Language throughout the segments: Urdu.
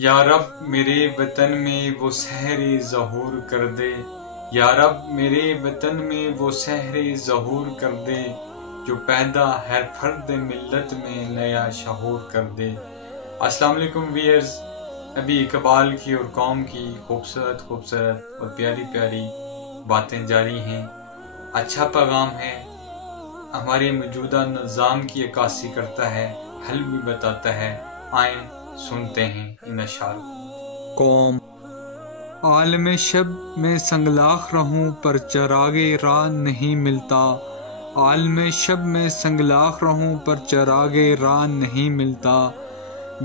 یا رب میرے وطن میں وہ سحر ظہور کر دے، یا رب میرے وطن میں وہ سحر ظہور کر دے، جو پیدا ہر فرد ملت میں نیا شعور کر دے۔ السلام علیکم ویئرز، ابھی اقبال کی اور قوم کی خوبصورت اور پیاری پیاری باتیں جاری ہیں، اچھا پیغام ہے، ہمارے موجودہ نظام کی عکاسی کرتا ہے، حل بھی بتاتا ہے۔ آئیں سنتے ہیں ان اشعار کو۔ قوم عالم شب میں سنگلاخ رہوں پر چراغ راہ نہیں ملتا، عالم شب میں سنگلاخ رہوں پر چراغ راہ نہیں ملتا،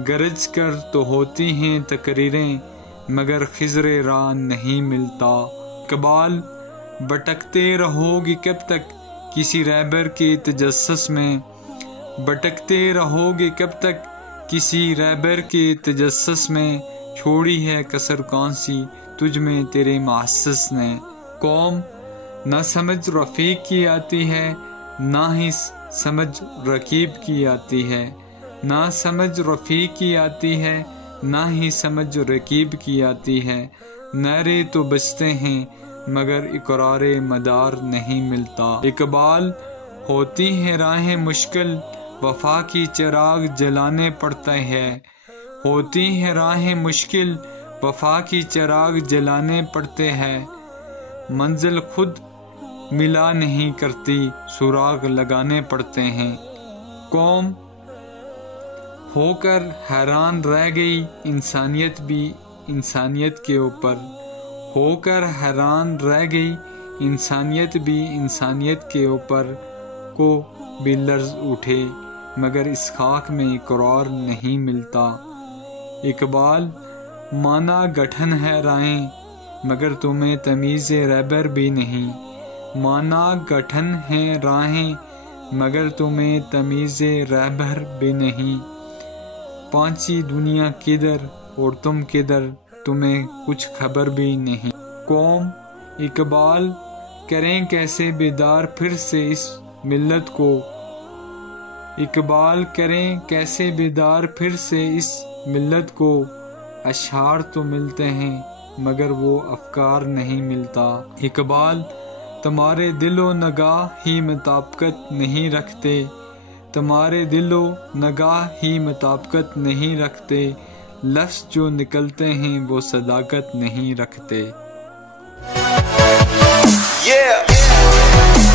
گرج کر تو ہوتی ہیں تقریریں مگر خضر راہ نہیں ملتا۔ اقبال بھٹکتے رہو گی کب تک کسی رہبر کے تجسس میں، بھٹکتے رہو گے کب تک کسی رہبر کے تجسس میں، چھوڑی ہے کسر کون سی تجھ میں تیرے محسس نے۔ قوم نہ سمجھ رفیق کی آتی ہے، نہ ہی سمجھ رقیب کی آتی ہے، نہ سمجھ رفیق کی آتی ہے، نہ ہی سمجھ رقیب کی آتی ہے، نعرے تو بجتے ہیں مگر اقرار مدار نہیں ملتا۔ اقبال ہوتی ہیں راہیں مشکل وفا کی چراغ جلانے پڑتے ہیں، ہوتی ہیں راہیں مشکل وفا کی چراغ جلانے پڑتے ہیں، منزل خود ملا نہیں کرتی سراغ لگانے پڑتے ہیں۔ قوم ہو کر حیران رہ گئی انسانیت بھی انسانیت کے اوپر، ہو کر حیران رہ گئی انسانیت بھی انسانیت کے اوپر، کو بھی لرز اٹھے مگر اس خاک میں قرار نہیں ملتا۔ اقبال مانا گٹھن ہے راہیں مگر تمہیں تمیز رہبر بھی نہیں، مانا گٹھن ہے راہیں مگر تمہیں تمیز رہبر بھی نہیں، پانچی دنیا کدھر اور تم کدھر تمہیں کچھ خبر بھی نہیں۔ قوم اقبال کریں کیسے بیدار پھر سے اس ملت کو، اقبال کریں کیسے بیدار پھر سے اس ملت کو، اشعار تو ملتے ہیں مگر وہ افکار نہیں ملتا۔ اقبال تمہارے دل و نگاہ ہی مطابقت نہیں رکھتے، تمہارے دل و نگاہ ہی مطابقت نہیں رکھتے، لفظ جو نکلتے ہیں وہ صداقت نہیں رکھتے۔ Yeah.